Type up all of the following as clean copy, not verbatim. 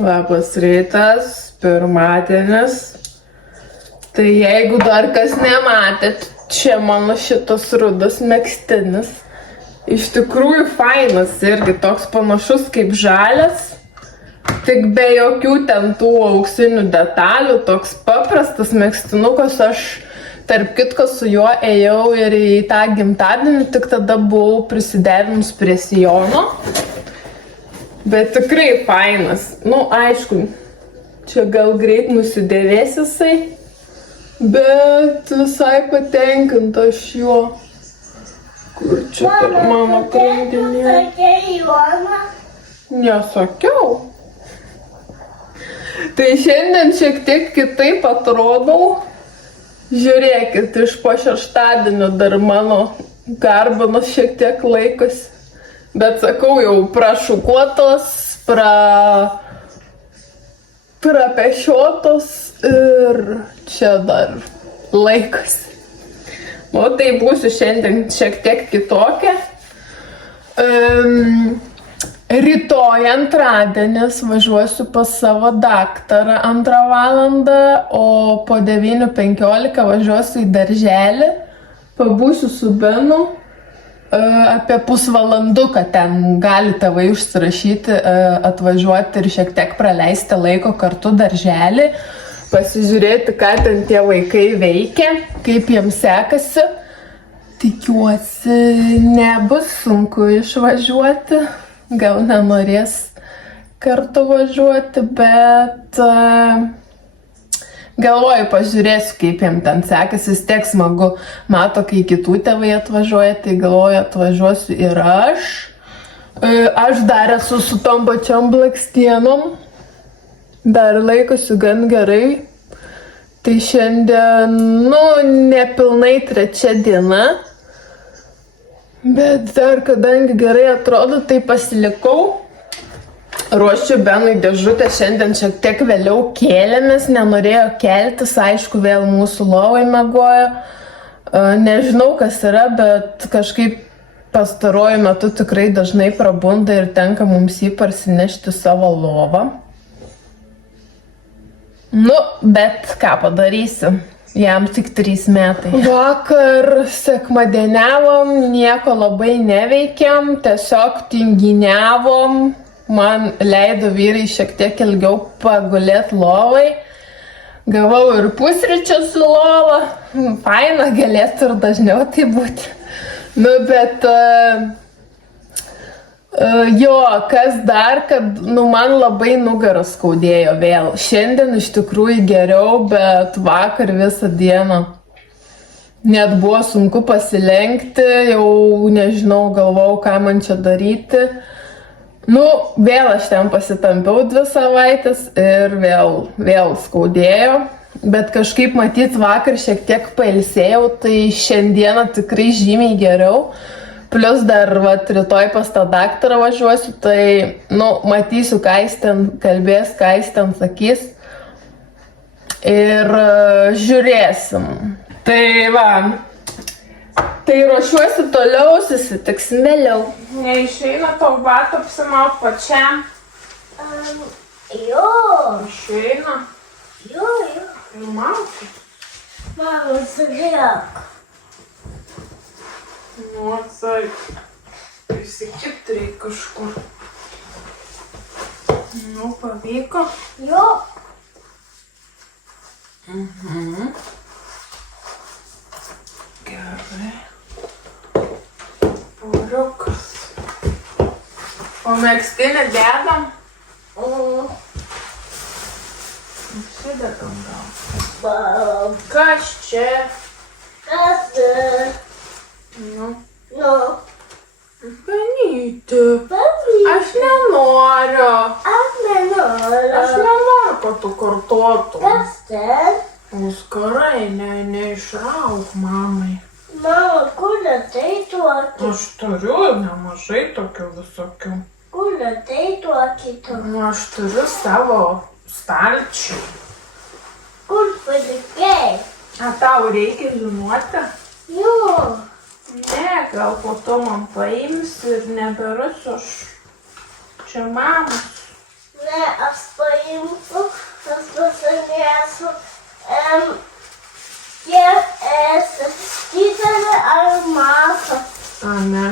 Labas rytas, pirmadienis. Tai jeigu dar kas nematėt, čia mano šitas rudas megztinis. Iš tikrųjų fainas, irgi toks panašus kaip žalias, tik be jokių ten tų auksinių detalių, toks paprastas megztinukas. Aš tarp kitko su juo ėjau ir į tą gimtadienį, tik tada buvau prisiderinus prie sijono. Bet tikrai fainas. Nu, aišku, čia gal greit nusidėvės jisai, bet visai patenkinta aš juo. Kur čia mano grandinė? Nesakiau. Tai šiandien šiek tiek kitaip atrodau. Žiūrėkit, iš po šeštadienio dar mano garbanos šiek tiek laikosi. Bet sakau, jau prašukuotos, prapešiotos ir čia dar laikosi. Nu, tai būsiu šiandien šiek tiek kitokia. Rytoj antradienis važiuosiu pas savo daktarą 2 valandą, o po 9:15 važiuosiu į darželį. Pabūsiu su Benu. Apie pusvalanduką ten gali tėvai užsirašyti, atvažiuoti ir šiek tiek praleisti laiko kartu darželį, pasižiūrėti, ką ten tie vaikai veikia, kaip jiems sekasi. Tikiuosi, nebus sunku išvažiuoti, gal nenorės kartu važiuoti, bet galvoju, pažiūrėsiu, kaip jiem ten sekasi, vis tiek smagu. Mato, kai kitų tėvai atvažiuoja, tai galvoju, atvažiuosiu ir aš. Aš dar esu su tom pačiom blakstienom. Dar laikosi gan gerai. Tai šiandien, nepilnai 3 diena. Bet dar, kadangi gerai atrodo, tai pasilikau. Ruošiu Benui dėžutę, šiandien šiek tiek vėliau kėlėmės, nenorėjo keltis, aišku, vėl mūsų lovai miegojo. Nežinau, kas yra, bet kažkaip pastaruoju metu tikrai dažnai prabunda ir tenka mums jį parsinešti savo lovą. Bet ką padarysiu, jam tik 3 metai. Vakar sekmadieniavom, nieko labai neveikėm, tiesiog tinginiavom. Man leido vyrai šiek tiek ilgiau pagulėti lovai. Gavau ir pusryčių su lova. Faina, galėtų ir dažniau tai būti. Bet kas dar, kad man labai nugarą skaudėjo vėl. Šiandien iš tikrųjų geriau, bet vakar visą dieną net buvo sunku pasilenkti. Jau nežinau, galvojau, ką man čia daryti. Vėl aš ten pasitampiau 2 savaitės ir vėl skaudėjo, bet kažkaip matyt vakar šiek tiek pailsėjau, tai šiandieną tikrai žymiai geriau. Plius dar rytoj pas tą daktarą važiuosiu, tai matysiu, ką jis ten kalbės, ką jis ten sakys ir žiūrėsim. Tai va. Tai ruošiuosi toliau, susitiksim vėliau. Neišeina tau batų apsimaut pačiam? Jo. Išeina? Jo. Mauti? Mama, žiūrėk. Atsaik. Įsikipti reikia kažkur. Pavyko? Jo. Gerai. Puriukas. O megztinį dedam? Užsidedam gal. Kas čia? Kas čia? Ganyti. Aš nenoriu. Aš nenoriu, kad tu kartotum. Kas ten? Auskarai, neišrauk mamai. Mama, kur tai tuokit? Aš turiu nemažai tokių visokių. Kur tai tuokit? Aš turiu savo stalčių. Kur palikai? Tau reikia žinoti? Jo. Ne, gal po to man paimsi ir neberasiu aš. Čia mamos. tada aš paimsiu, aš pasimėsiu, kiek esi, didelį ar mažą. A, ne.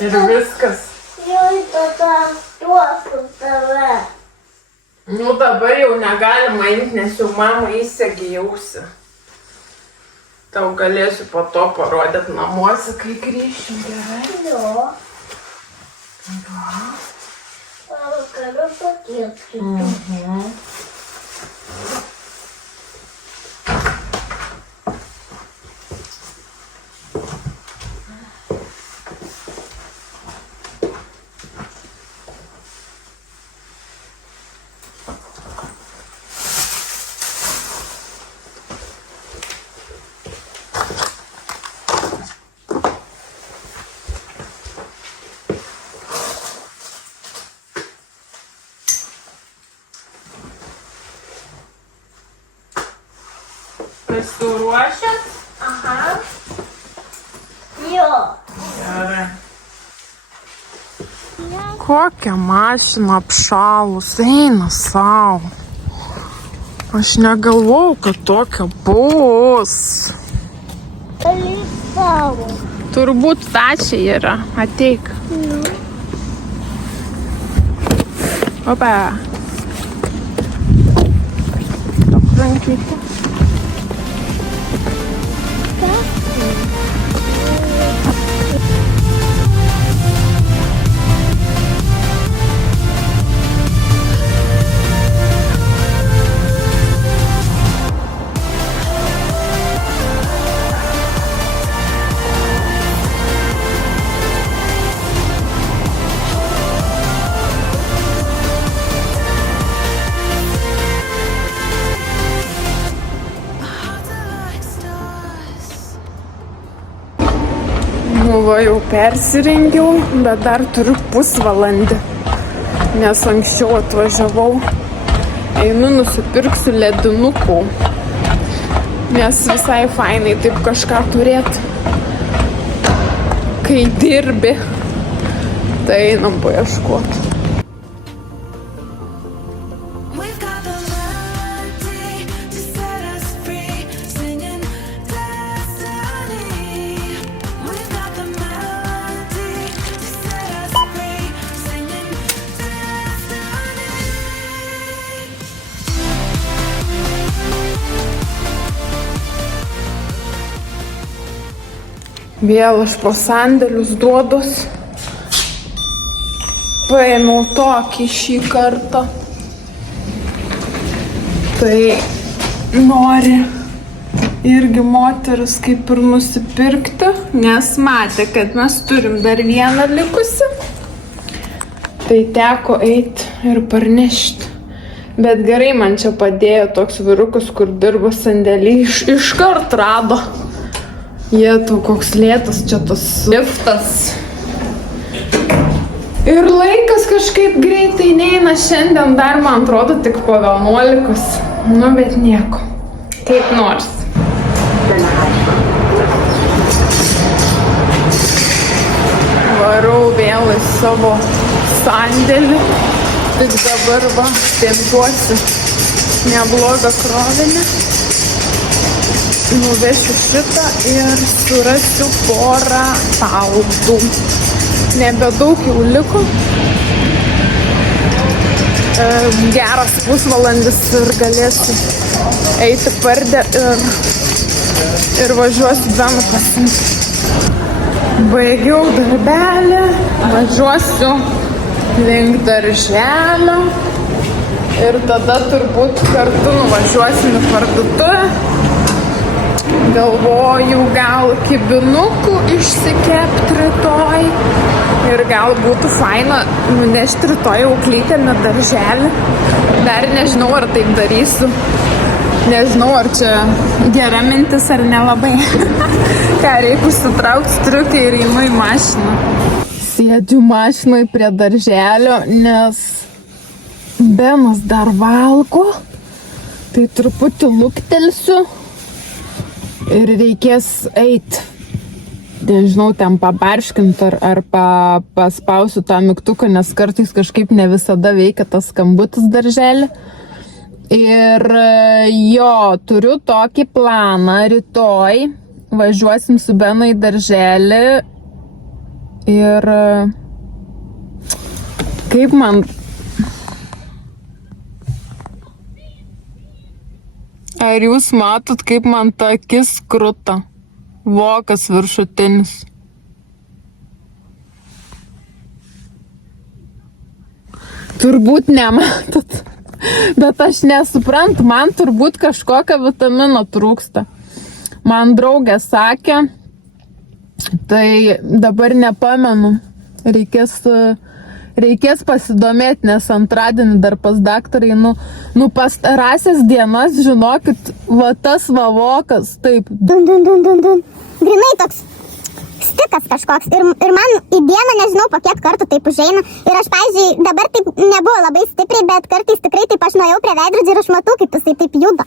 Ir viskas. Jau tada duosiu tave. Nu dabar jau negalima imti, nes jau mama įsegė jausi. Tau galėsiu po to parodyti namuose, kai grįšim, gerai? Jo. Galiu pakilti. Pasiruošęs? Aha. Jo. Gerai. Kokia mašina apšalus, eina sau. Aš negalvojau, kad tokia bus. Palikau. Turbūt tačiai yra. Ateik. Opa. Rankytė. Nu va, jau persirengiau, bet dar turiu pusvalandį, nes anksčiau atvažiavau. Einu nusipirksiu ledinukų, nes visai fainai taip kažką turėti, kai dirbi. Tai einam paieškoti. Vėl aš po sandėlius duodos. Paėmiau tokį šį kartą. Tai nori irgi moteris kaip ir nusipirkti, nes matė, kad mes turim dar vieną likusi. Tai teko eiti ir parnešti. Bet gerai man čia padėjo toks vyrukas, kur dirba sandėlį, iškart rado. Jėtų, koks lėtas čia tas liftas. Ir laikas kažkaip greitai neina, šiandien dar, man atrodo, tik po 11. Nu, bet nieko. Kaip nors. Varau vėl į savo sandėlį. Tik dabar va, tempiuosi neblogą krovinį. Nuvešiu šitą ir surasiu porą paltų. Nebedaug jau liko. Geras pusvalandis ir galėsiu eiti pardę ir važiuosiu Benu pasiimti. Baigiau darbelį, važiuosiu link darželio ir tada turbūt kartu nuvažiuosim į parduotuvę. Galvoju, gal kibinukų išsikepti rytoj ir gal būtų faina nunešti rytoj auklytę į darželį. Dar nežinau, ar taip darysiu. Nežinau, ar čia gera mintis ar nelabai. Ką, reikia užsitraukti striukę ir einu į mašiną. Sėdžiu mašinai prie darželio, nes Benas dar valgo. Tai truputį luktelsiu. Ir reikės eiti nežinau, ten pabarškint ar paspausiu tą mygtuką, nes kartais kažkaip ne visada veikia tas skambutis darželį. Ir jo, turiu tokį planą, rytoj važiuosim su Benu į darželį ir kaip man... Ar jūs matot, kaip man ta akis kruta? Vokas viršutinis. Turbūt nematot. Bet aš nesuprantu, man turbūt kažkokio vitamino trūksta. Man draugė sakė, tai dabar nepamenu, reikės pasidomėti, nes antradienį dar pas daktarai, pastarąsias dienas, žinokit, va tas vavokas, taip. Dun. Grinai toks stikas kažkoks. Ir man į dieną nežinau, po kiek kartų taip užeina. Ir aš, pavyzdžiui, dabar taip nebuvo labai stipriai, bet kartais tikrai taip aš nuėjau prie veidrodžio ir aš matau, kaip jisai taip juda.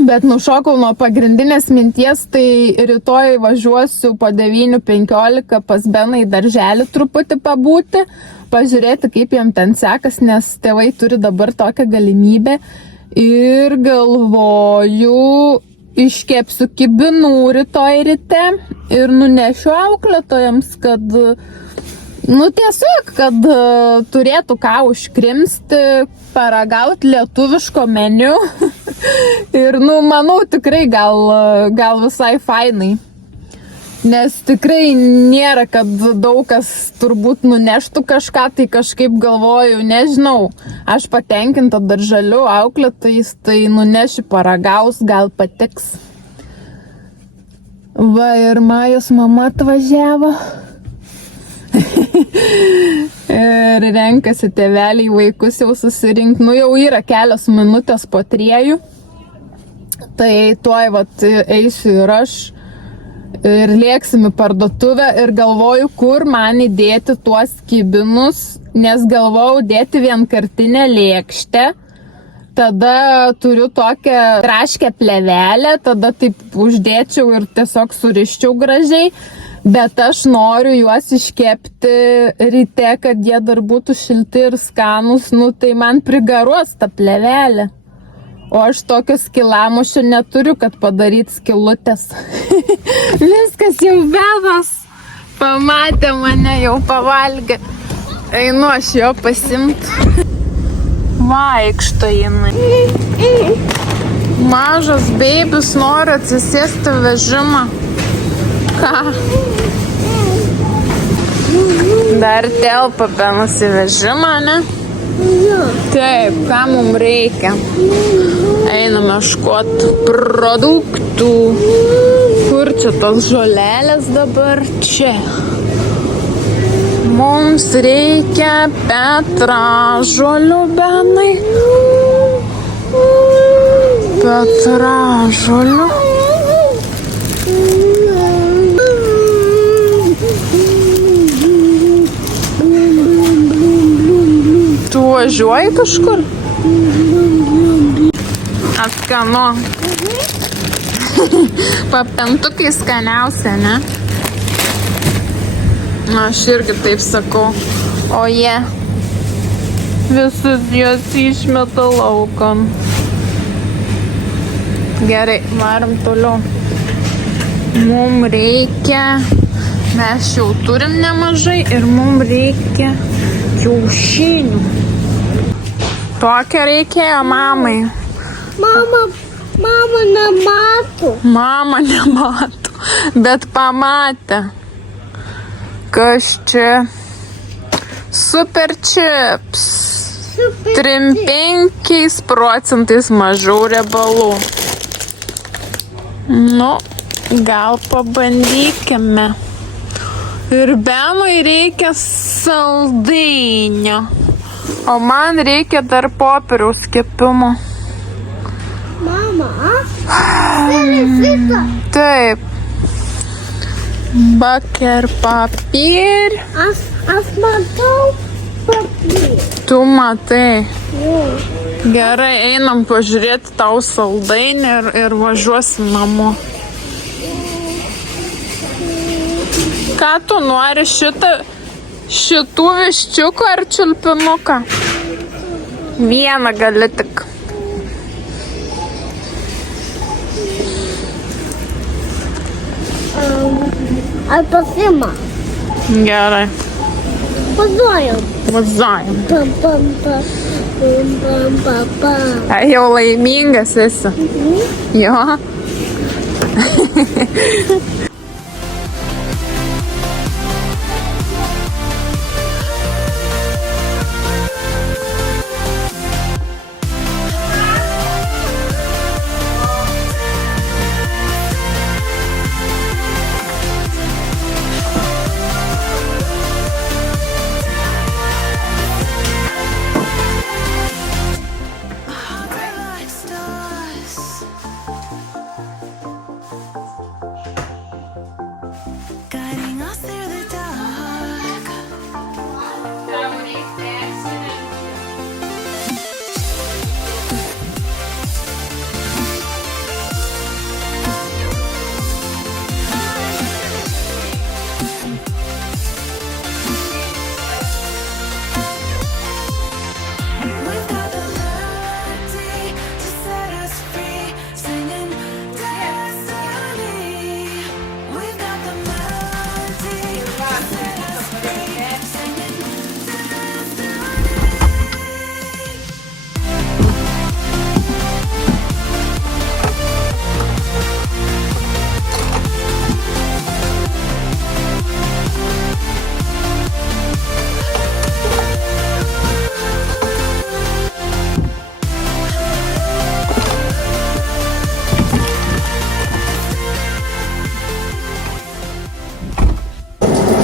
Bet nušokau nuo pagrindinės minties, tai rytoj važiuosiu po 9:15 pas Beną į darželį truputį pabūti, pažiūrėti, kaip jam ten sekas, nes tėvai turi dabar tokią galimybę. Ir galvoju, iškepsiu kibinų rytoj ryte ir nunešiu auklėtojams, kad, tiesiog, kad turėtų ką užkrimsti, paragauti lietuviško meniu. Ir, manau, tikrai gal visai fainai. Nes tikrai nėra, kad daug kas turbūt nuneštų kažką, tai kažkaip galvoju, nežinau, aš patenkinta darželiu, auklėtojais, tai nunešiu, paragaus, gal patiks. Va, ir Majos mama atvažiavo. Ir renkasi tėveliai vaikus jau susirinkti. Jau yra kelios minutės po 3. Tai tuoj vat eisiu ir aš. Ir lėksim į parduotuvę ir galvoju, kur man įdėti tuos kibinus, nes galvojau dėti vienkartinę lėkštę, tada turiu tokią traškę plevelę, tada taip uždėčiau ir tiesiog suriščiau gražiai, bet aš noriu juos iškepti ryte, kad jie dar būtų šilti ir skanus, tai man prigaruos ta plevelė. O aš tokio skilamušio neturiu, kad padaryti skilutės. Viskas jau Benas pamatė mane, jau pavalgė. Einu aš jo pasimt. Vaikšto jinai. Mažas beibis nori atsisėsti vežimą. Ką? Dar telpa Benas į vežimą, ne? Taip, ką mums reikia? Einame ieškoti produktų. Kur čia tos žolelės dabar? Čia. Mums reikia petražolių, Benai. Petražolių. Tu važiuoji kažkur? Atkanu. Papentukai skaniausia, ne? Aš irgi taip sakau. O jie visus juos išmeta laukan. Gerai, varom toliau. Mums reikia, mes jau turim nemažai ir mums reikia kiaušinių. Tokia reikėjo mamai. Mama nemato. Mama nemato, bet pamatė. Kas čia? Super chips. 3-5% mažiau riebalų. Gal pabandykime. Ir Benui reikia saldainio. O man reikia dar popieriaus kepimo. Mama, Filipita. Taip. Baker papir. Aš matau papir. Tu matai. Gerai, einam pažiūrėti tau saldainį ir važiuosim namo. Ką tu nori, šitų viščiukų ar čiulpinuką? Vieną gali tik. Ar pasiima? Gerai. Važiuojam. Važiuojam. Pam, pam, pam, pam, pam, pam, pam. Ai, jau laimingas esi. Jo. Guiding us through the dark. We've got the melody to set us free, singing destiny. We've got the melody to set us free, singing destiny.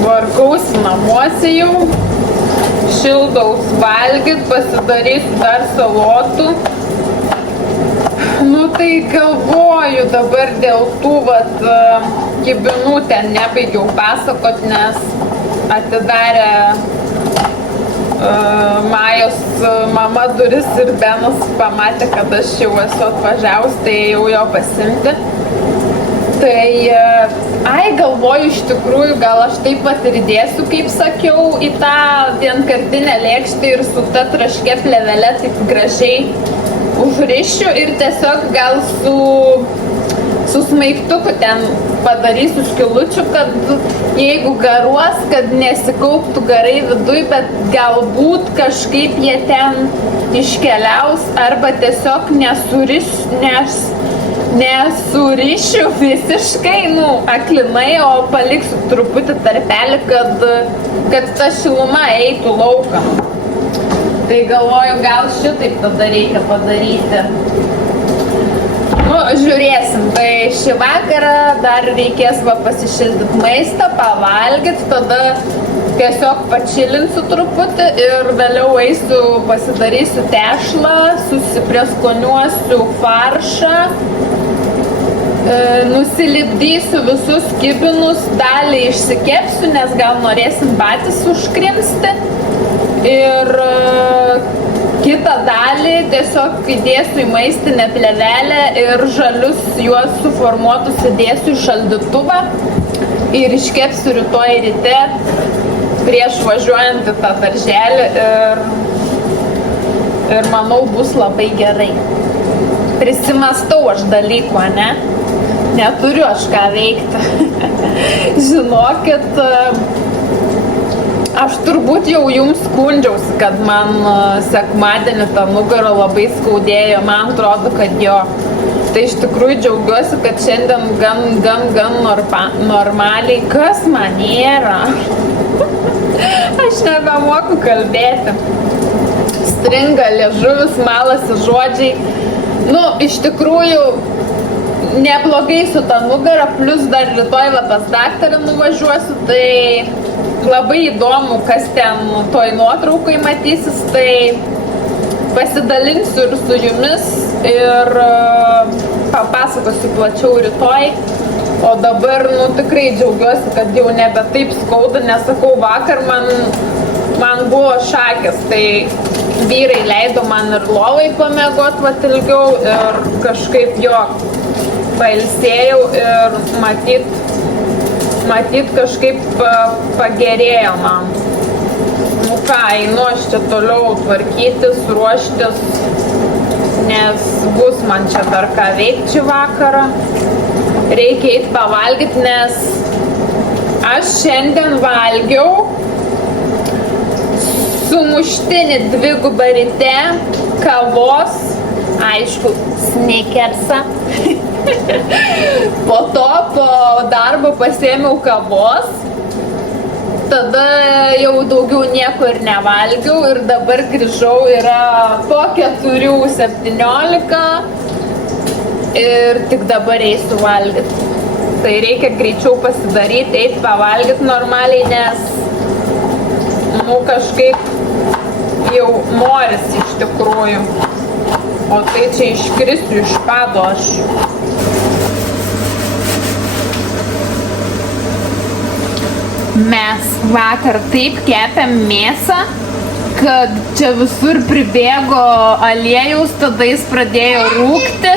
Tvarkausi namuose jau, šildaus valgyt, pasidarysiu dar salotų. Nu tai galvoju dabar dėl tų kibinų ten nebaigiau pasakot, nes atidarė Majos mama duris ir Benas pamatė, kad aš jau esu atvažiavus, tai jau jo pasimti. Tai, galvoju, iš tikrųjų, gal aš taip pat ir dėsiu, kaip sakiau, į tą vienkartinę lėkštę ir su ta traške plėvele taip gražiai užrišiu ir tiesiog gal su smaigtuku ten padarysiu skilučių, kad jeigu garuos, kad nesikauptų garai viduj, bet galbūt kažkaip jie ten iškeliaus arba tiesiog nesurišiu visiškai, aklinai, o paliksiu truputį tarpelį, kad ta šiluma eitų lauką. Tai galvoju, gal šitaip tada reikia padaryti. Žiūrėsim, tai šį vakarą dar reikės pasišildyti maistą, pavalgyti, tada tiesiog pačilinsiu truputį ir vėliau eisiu, pasidarysiu tešlą, susiprieskoniuosiu faršą, nusilipdysiu visus kibinus, dalį išsikepsiu, nes gal norėsim patys užkrimsti ir kitą dalį tiesiog įdėsiu į maistinę plėvelę ir žalius juos suformuotus įdėsiu į šaldytuvą ir iškepsiu rytoj ryte prieš važiuojant į tą darželį ir manau bus labai gerai. Prisimastau aš dalykų, ne? Neturiu aš ką veikti. Žinokit, aš turbūt jau jums skundžiausi, kad man sekmadienį tą nugarą labai skaudėjo, man atrodo, kad jo. Tai iš tikrųjų džiaugiuosi, kad šiandien gan normaliai, kas man yra. Aš nebemoku kalbėti. Stringa liežuvis, malasi žodžiai. Iš tikrųjų, neblogai su ta nugara, plus dar rytoj pas daktarą nuvažiuosiu, tai labai įdomu, kas ten toj nuotraukai matysis, tai pasidalinsiu ir su jumis ir papasakosiu plačiau rytoj. O dabar, tikrai džiaugiuosi, kad jau nebe taip skauda, nes sakau, vakar man buvo šakės, tai vyrai leido man ir lovai pamiegot ilgiau ir kažkaip jo pailsėjau ir matyt matyt kažkaip pagerėjo man. Nu ką, einu aš čia toliau tvarkytis, ruoštis, nes bus man čia dar ką veikti šį vakarą. Reikia eiti pavalgyti, nes aš šiandien valgiau sumuštinį 2 ryte, kavos, aišku, Snickersą. Po to po darbo pasiėmiau kavos, tada jau daugiau nieko ir nevalgiau ir dabar grįžau, yra po 4:17 ir tik dabar eisiu valgyti. Tai reikia greičiau pasidaryti, eiti pavalgyti normaliai, nes nu kažkaip jau norisi iš tikrųjų. O tai čia iškrisiu iš pado aš. Mes vakar taip kepėm mėsą, kad čia visur pribėgo aliejaus, tada jis pradėjo rūkti.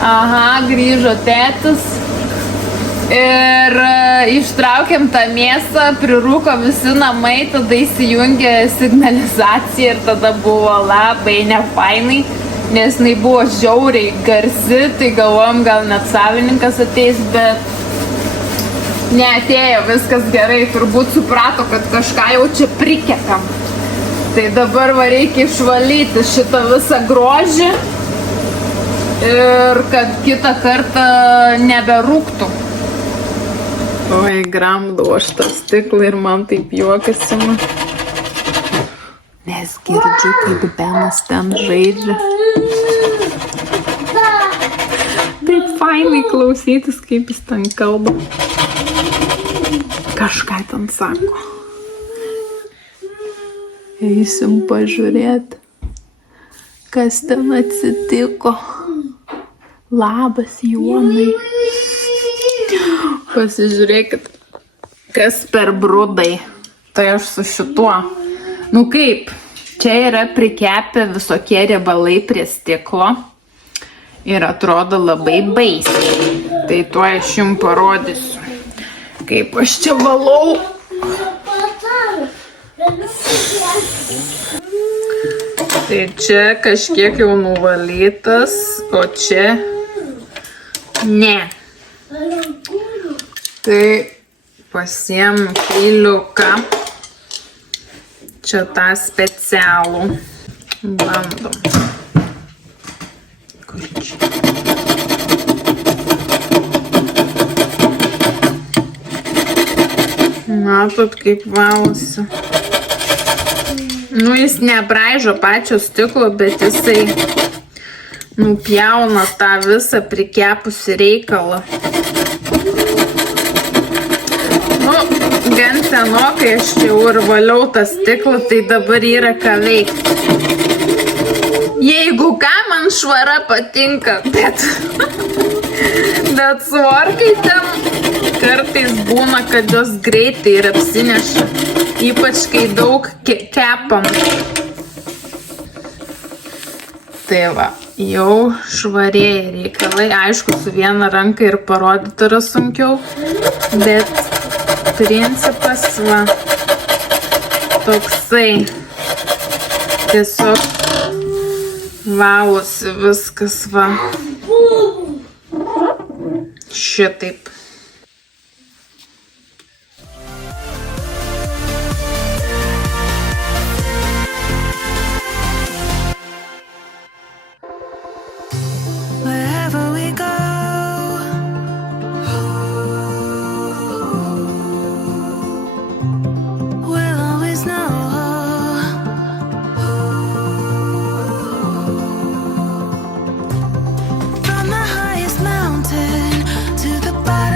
Aha, grįžo tėtis. Ir ištraukėm tą mėsą, prirūko visi namai, tada įsijungė signalizacija ir tada buvo labai nefainai, nes jinai buvo žiauriai garsi, tai galvojom gal net savininkas ateis, bet neatėjo, viskas gerai, turbūt suprato, kad kažką jau čia prikepam. Tai dabar va reikia išvalyti šitą visą grožį ir kad kitą kartą neberūktų. Oi, gramdau aš tą stiklą ir man taip juokasi. Nes girdžiu, kaip Benas ten žaidžia. Taip fainai klausytis, kaip jis ten kalba. Kažką ten sako. Eisim pažiūrėti, kas ten atsitiko. Labas, Jonai. Pasižiūrėkit, kas per brudai. Tai aš su šituo. Nu kaip, čia yra prikepę visokie riebalai prie stiklo. Ir atrodo labai baisiai. Tai tuo aš jums parodysiu. Kaip aš čia valau. Tai čia kažkiek jau nuvalytas, o čia ne. Tai pasiėmu peiliuką, čia tą specialų, bandom. Kur čia? Matot, kaip valosi. Nu, jis nebraižo pačio stiklo, bet jisai nupjauna tą visą prikepusį reikalą. Gan senokai aš jau ir valiau tą stiklą, tai dabar yra ką veikti. Jeigu ką, man švara patinka, bet su orkaitėm kartais būna, kad jos greitai ir apsineša, ypač kai daug kepam. Tai va, jau švarėja reikalai, aišku, su viena ranka ir parodyti yra sunkiau, bet principas va, toksai, tiesiog valosi viskas va, šitaip. Wherever we go, we'll always know. From the highest mountain to the bottom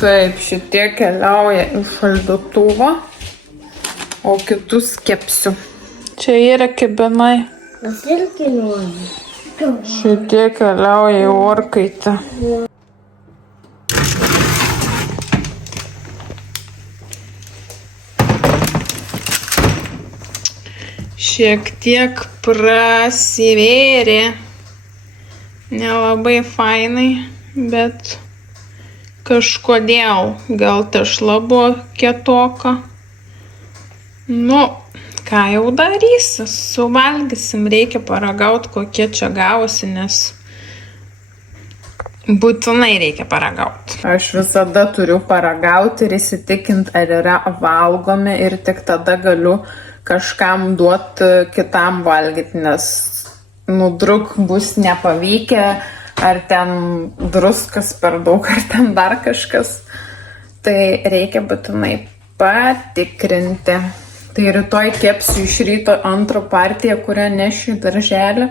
Taip, šitie keliauja į šaldytuvą, o kitus kepsiu. Čia yra kibinai. Aš irgi noriu. Šitie keliauja į orkaitę. Šiek tiek prasivėrė. Nelabai fainai, bet kažkodėl gal tešla buvo kietoka. Nu, ką jau darysi, suvalgysim, reikia paragauti, kokie čia gavosi, nes būtinai reikia paragauti. Aš visada turiu paragauti ir įsitikinti, ar yra valgomi ir tik tada galiu kažkam duoti kitam valgyti, nes nudruk bus nepavykę, ar ten druskas per daug, ar ten dar kažkas. Tai reikia būtinai patikrinti. Tai rytoj kepsiu iš ryto antrą partiją, kurią nešiu į darželį.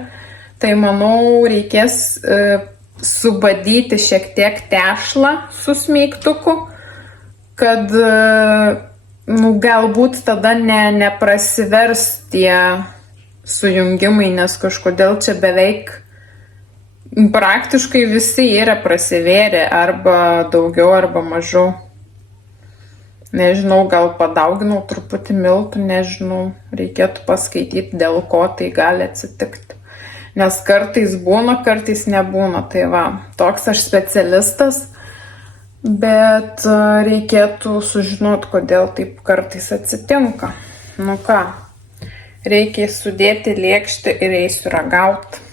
Tai manau, reikės subadyti šiek tiek tešlą su smeigtuku, kad galbūt tada neprasivers tie sujungimai, nes kažkodėl čia beveik praktiškai visi yra prasivėrę, arba daugiau, arba mažiau. Nežinau, gal padauginau truputį miltų, nežinau, reikėtų paskaityti, dėl ko tai gali atsitikti. Nes kartais būna, kartais nebūna, tai va, toks aš specialistas, bet reikėtų sužinoti, kodėl taip kartais atsitinka. Nu ką, reikia sudėti lėkštę ir eisiu ragauti.